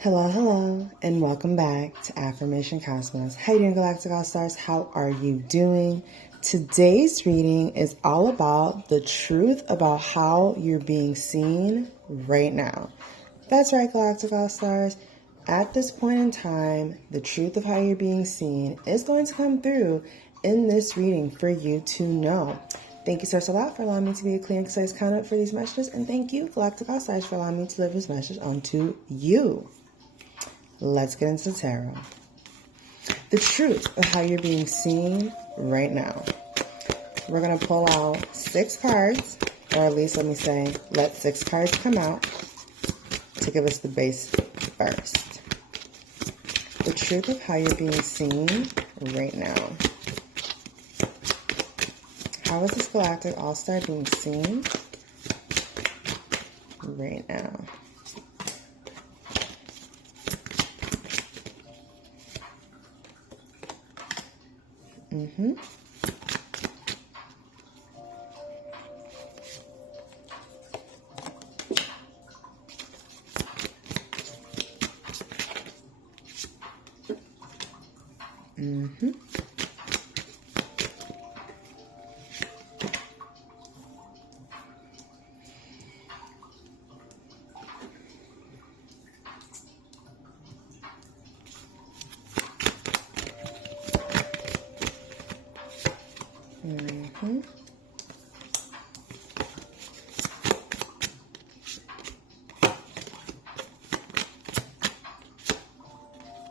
Hello, hello, and welcome back to Affirmation Cosmos. How you doing, Galactic All-Stars? How are you doing? Today's reading is all about the truth about how you're being seen right now. That's right, Galactic All-Stars. At this point in time, the truth of how you're being seen is going to come through in this reading for you to know. Thank you, Source, a lot for allowing me to be a clear and concise conduit for these messages, and thank you, Galactic All-Stars, for allowing me to deliver this message onto you. Let's get into the tarot. The truth of how you're being seen right now. We're going to pull out 6 cards, or at least let me say, let 6 cards come out to give us the base first. The truth of how you're being seen right now. How is this Galactic All-Star being seen right now? Mm-hmm. Mm-hmm. Mm-hmm.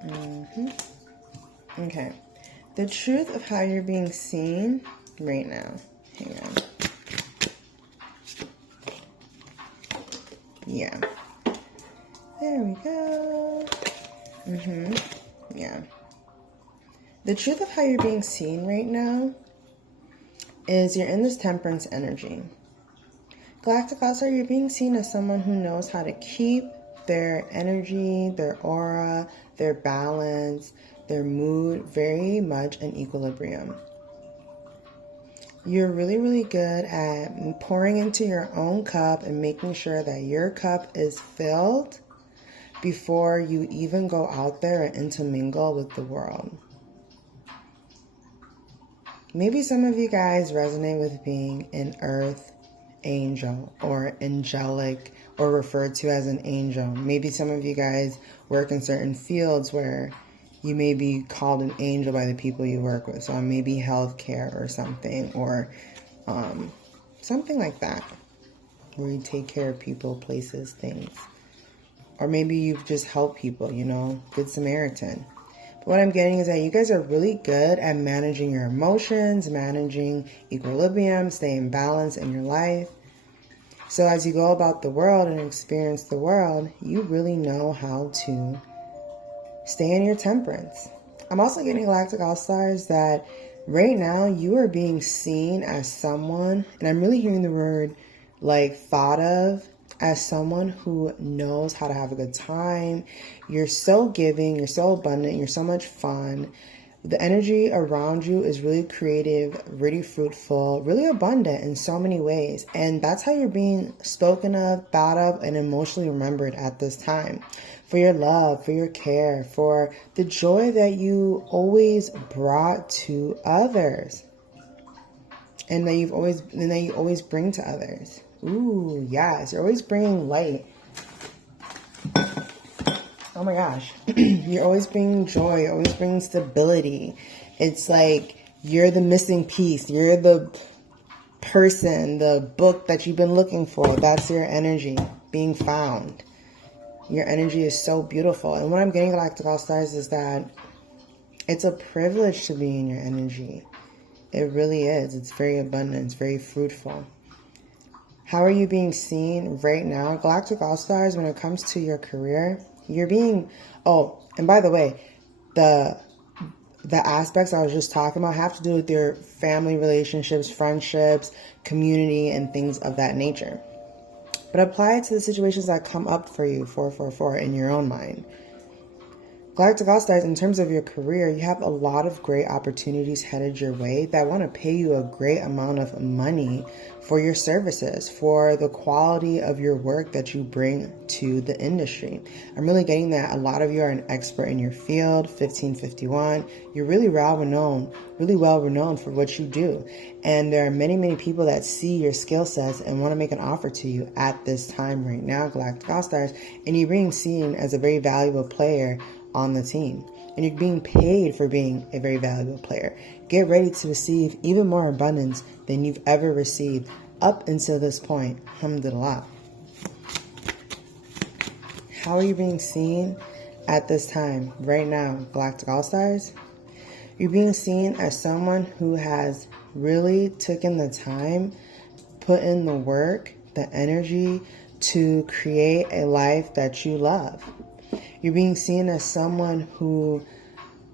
Mm-hmm. Okay. The truth of how you're being seen right now. Hang on. Yeah. There we go. Mm-hmm. Yeah. The truth of how you're being seen right now is you're in this temperance energy. Galactic All-Star, you're being seen as someone who knows how to keep their energy, their aura, their balance, their mood very much in equilibrium. You're really, really good at pouring into your own cup and making sure that your cup is filled before you even go out there and intermingle with the world. Maybe some of you guys resonate with being an earth angel or angelic or referred to as an angel. Maybe some of you guys work in certain fields where you may be called an angel by the people you work with. So maybe healthcare or something, or something like that, where you take care of people, places, things. Or maybe you've just helped people, Good Samaritan. But what I'm getting is that you guys are really good at managing your emotions, managing equilibrium, staying balanced in your life. So as you go about the world and experience the world, you really know how to stay in your temperance. I'm also getting Galactic All-Stars that right now you are being seen as someone, and I'm really hearing the word thought of, as someone who knows how to have a good time. You're so giving, you're so abundant, you're so much fun. The energy around you is really creative, really fruitful, really abundant in so many ways. And that's how you're being spoken of, thought of, and emotionally remembered at this time. For your love, for your care, for the joy that you always brought to others. And that you always bring to others. Ooh, yes, you're always bringing light. Oh my gosh. You're always bringing joy, you're always bringing stability. It's like you're the missing piece. You're the person, the book that you've been looking for. That's your energy being found. Your energy is so beautiful. And what I'm getting, Galactic All-Stars, is that it's a privilege to be in your energy. It really is. It's very abundant. It's very fruitful. How are you being seen right now? Galactic All-Stars, when it comes to your career, you're being... Oh, and by the way, the aspects I was just talking about have to do with your family relationships, friendships, community, and things of that nature. But apply it to the situations that come up for you, 444, in your own mind. Galactic All-Stars, in terms of your career, you have a lot of great opportunities headed your way that want to pay you a great amount of money for your services, for the quality of your work that you bring to the industry. I'm really getting that a lot of you are an expert in your field, 1551. You're really well renowned for what you do. And there are many, many people that see your skill sets and want to make an offer to you at this time right now, Galactic All-Stars, and you're being seen as a very valuable player on the team, and you're being paid for being a very valuable player. Get ready to receive even more abundance than you've ever received up until this point. Alhamdulillah. How are you being seen at this time right now, Galactic All-Stars? You're being seen as someone who has really taken the time, put in the work, the energy to create a life that you love. You're being seen as someone who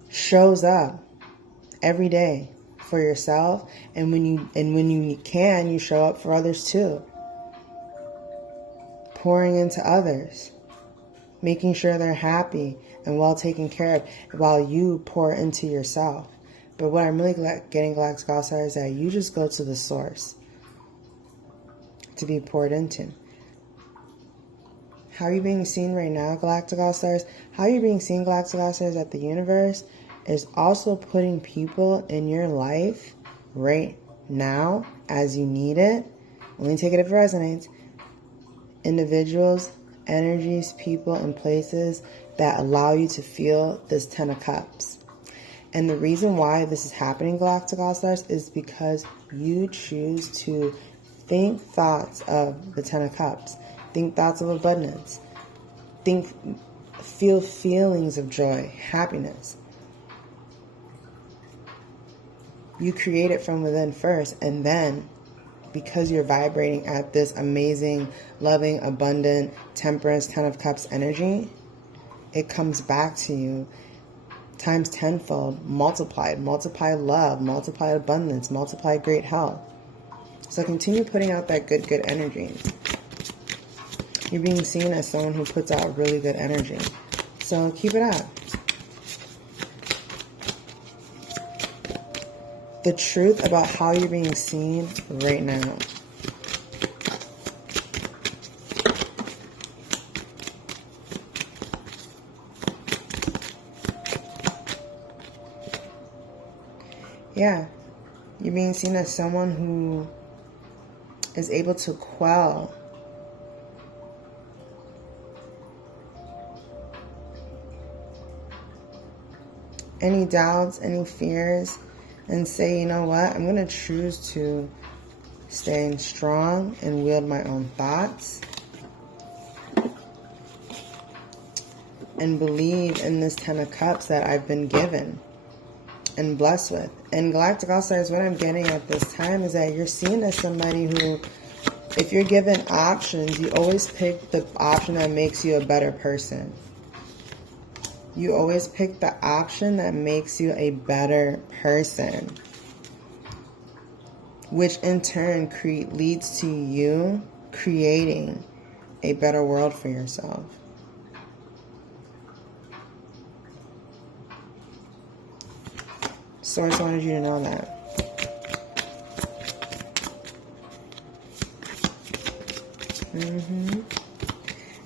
shows up every day for yourself, and when you can, you show up for others too. Pouring into others, making sure they're happy and well taken care of while you pour into yourself. But what I'm really getting, Galactic All-Stars, is that you just go to the source to be poured into. How are you being seen right now, Galactic All-Stars? How you're being seen, Galactic All-Stars, at the universe is also putting people in your life right now as you need it. Only take it if it resonates. Individuals, energies, people, and places that allow you to feel this 10 of Cups. And the reason why this is happening, Galactic All-Stars, is because you choose to think thoughts of the 10 of Cups. Think thoughts of abundance. Feel feelings of joy, happiness. You create it from within first, and then because you're vibrating at this amazing, loving, abundant, temperance, 10 of Cups energy, it comes back to you times tenfold, multiplied love, multiplied abundance, multiplied great health. So continue putting out that good energy. You're being seen as someone who puts out really good energy. So keep it up. The truth about how you're being seen right now. Yeah, you're being seen as someone who is able to quell any doubts, any fears, and say, you know what, I'm going to choose to stay strong and wield my own thoughts and believe in this 10 of Cups that I've been given and blessed with. And Galactic All-Stars, what I'm getting at this time is that you're seen as somebody who, if you're given options, you always pick the option that makes you a better person. You always pick the option that makes you a better person, which in turn leads to you creating a better world for yourself. Source wanted you to know that.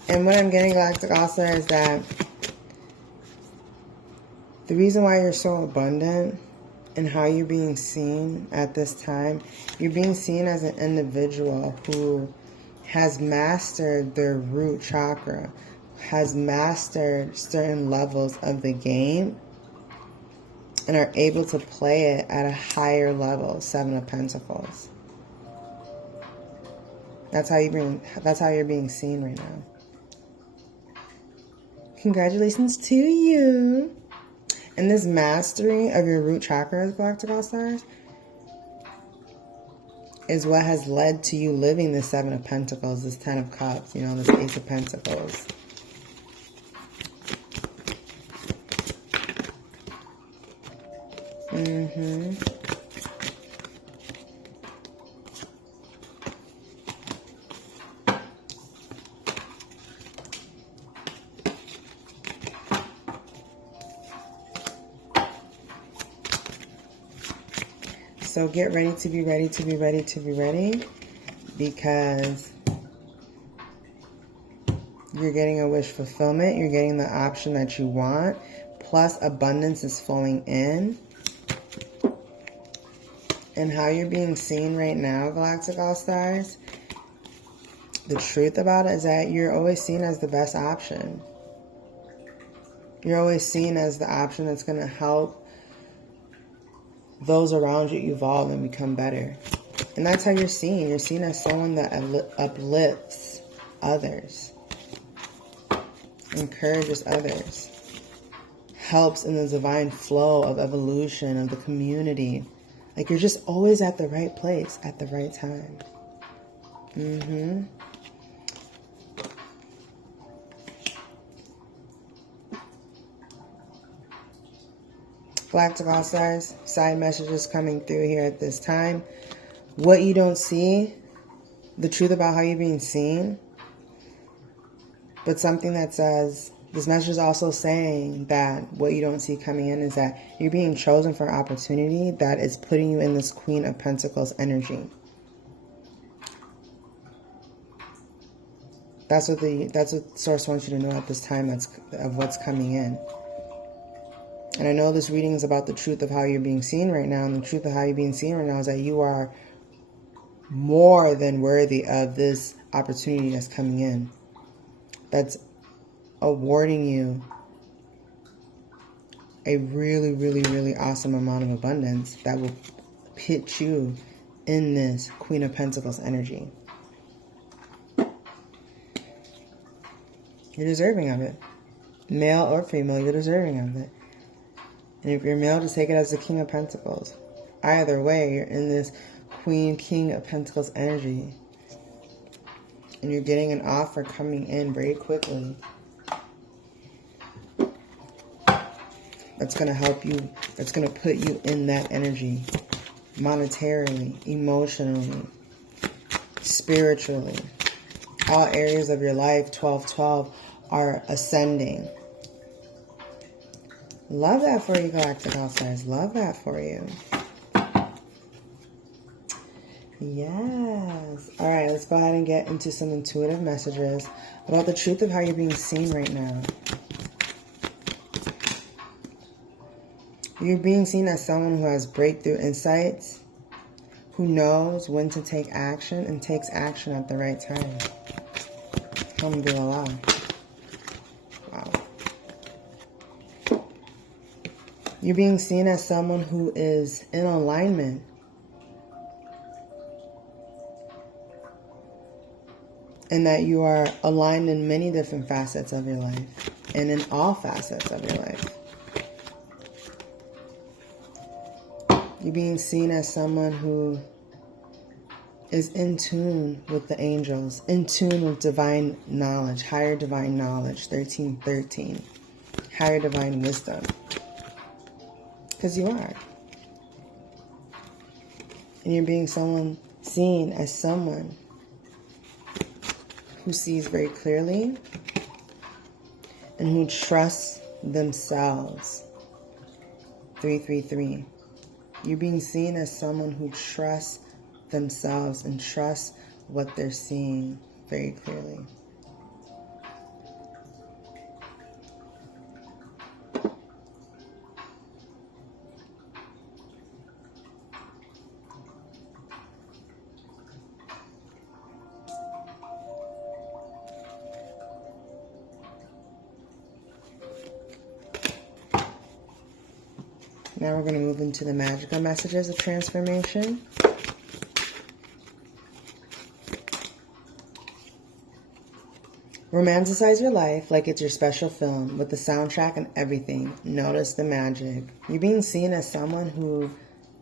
And what I'm getting, Galactic All-Stars, is that the reason why you're so abundant and how you're being seen at this time, you're being seen as an individual who has mastered their root chakra, has mastered certain levels of the game, and are able to play it at a higher level, 7 of Pentacles. That's how you're being seen right now. Congratulations to you. And this mastery of your root chakras, Galactic All-Stars, is what has led to you living this 7 of Pentacles, this 10 of Cups, you know, this Ace of Pentacles. So get ready to be ready to be ready to be ready, because you're getting a wish fulfillment. You're getting the option that you want. Plus, abundance is flowing in. And how you're being seen right now, Galactic All-Stars, the truth about it is that you're always seen as the best option. You're always seen as the option that's going to help those around you evolve and become better. And that's how you're seen. You're seen as someone that uplifts others, encourages others, helps in the divine flow of evolution of the community. Like, you're just always at the right place at the right time. Galactic All-Stars, side messages coming through here at this time. What you don't see, the truth about how you're being seen. But something that says, this message is also saying that what you don't see coming in is that you're being chosen for an opportunity that is putting you in this Queen of Pentacles energy. That's what Source wants you to know at this time, of what's coming in. And I know this reading is about the truth of how you're being seen right now. And the truth of how you're being seen right now is that you are more than worthy of this opportunity that's coming in. That's awarding you a really, really, really awesome amount of abundance that will put you in this Queen of Pentacles energy. You're deserving of it. Male or female, you're deserving of it. And if you're male, just take it as the King of Pentacles. Either way, you're in this King of Pentacles energy. And you're getting an offer coming in very quickly. That's going to help you. That's going to put you in that energy. Monetarily, emotionally, spiritually. All areas of your life, 12-12, are ascending. Love that for you, Galactic All-Stars. Love that for you. Yes. All right, let's go ahead and get into some intuitive messages about the truth of how you're being seen right now. You're being seen as someone who has breakthrough insights, who knows when to take action and takes action at the right time. Alhamdulillah. Wow. You're being seen as someone who is in alignment. And that you are aligned in many different facets of your life. And in all facets of your life. You're being seen as someone who is in tune with the angels. In tune with divine knowledge. Higher divine knowledge. 1313. Higher divine wisdom. Because you are. And you're being seen as someone who sees very clearly and who trusts themselves. 333. You're being seen as someone who trusts themselves and trusts what they're seeing very clearly. Now we're going to move into the magical messages of transformation. Romanticize your life like it's your special film with the soundtrack and everything. Notice the magic. You're being seen as someone who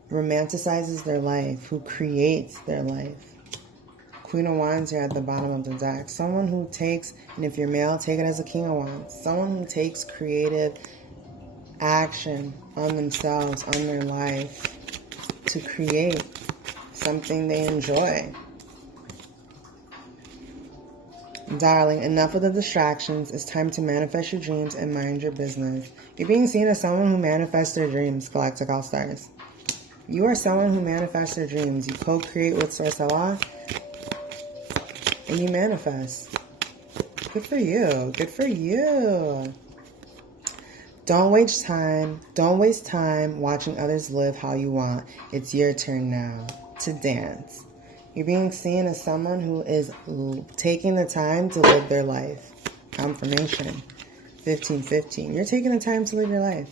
romanticizes their life, who creates their life. Queen of Wands here at the bottom of the deck. Someone who takes, and if you're male, take it as a King of Wands. Someone who takes creative action on themselves, on their life, to create something they enjoy. Darling, enough of the distractions. It's time to manifest your dreams and mind your business. You're being seen as someone who manifests their dreams, Galactic All-Stars. You are someone who manifests their dreams. You co-create with Source Allah and you manifest. Good for you. Good for you. Don't waste time. Don't waste time watching others live how you want. It's your turn now to dance. You're being seen as someone who is taking the time to live their life. Confirmation. 1515. You're taking the time to live your life.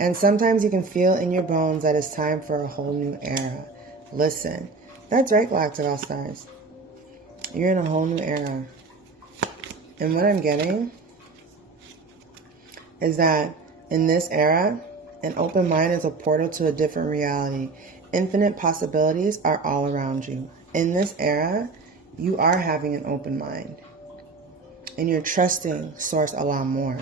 And sometimes you can feel in your bones that it's time for a whole new era. Listen. That's right, Galactic All-Stars. You're in a whole new era. And what I'm getting is that in this era, an open mind is a portal to a different reality. Infinite possibilities are all around you. In this era, you are having an open mind. And you're trusting Source a lot more.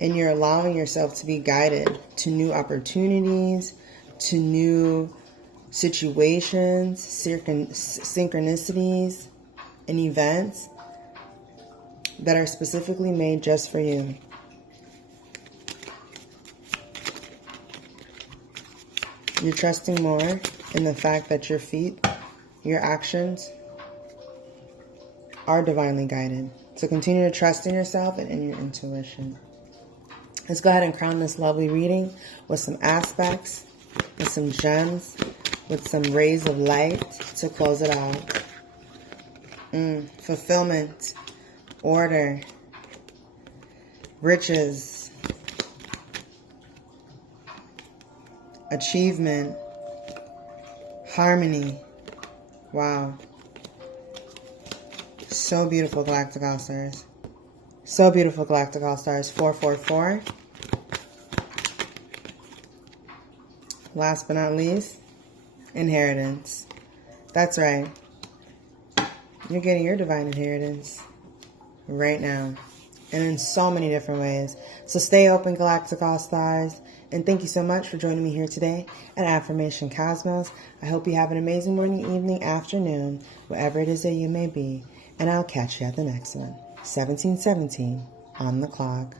And you're allowing yourself to be guided to new opportunities, to new situations, synchronicities, and events that are specifically made just for you. You're trusting more in the fact that your feet, your actions are divinely guided. So continue to trust in yourself and in your intuition. Let's go ahead and crown this lovely reading with some aspects, with some gems, with some rays of light to close it out. Fulfillment, order, riches, achievement, harmony. Wow. So beautiful, Galactic All-Stars. So beautiful, Galactic All-Stars. 444. Last but not least, inheritance. That's right. You're getting your divine inheritance right now. And in so many different ways. So stay open, Galactic All-Stars. And thank you so much for joining me here today at Affirmation Cosmos. I hope you have an amazing morning, evening, afternoon, wherever it is that you may be. And I'll catch you at the next one. 1717 on the clock.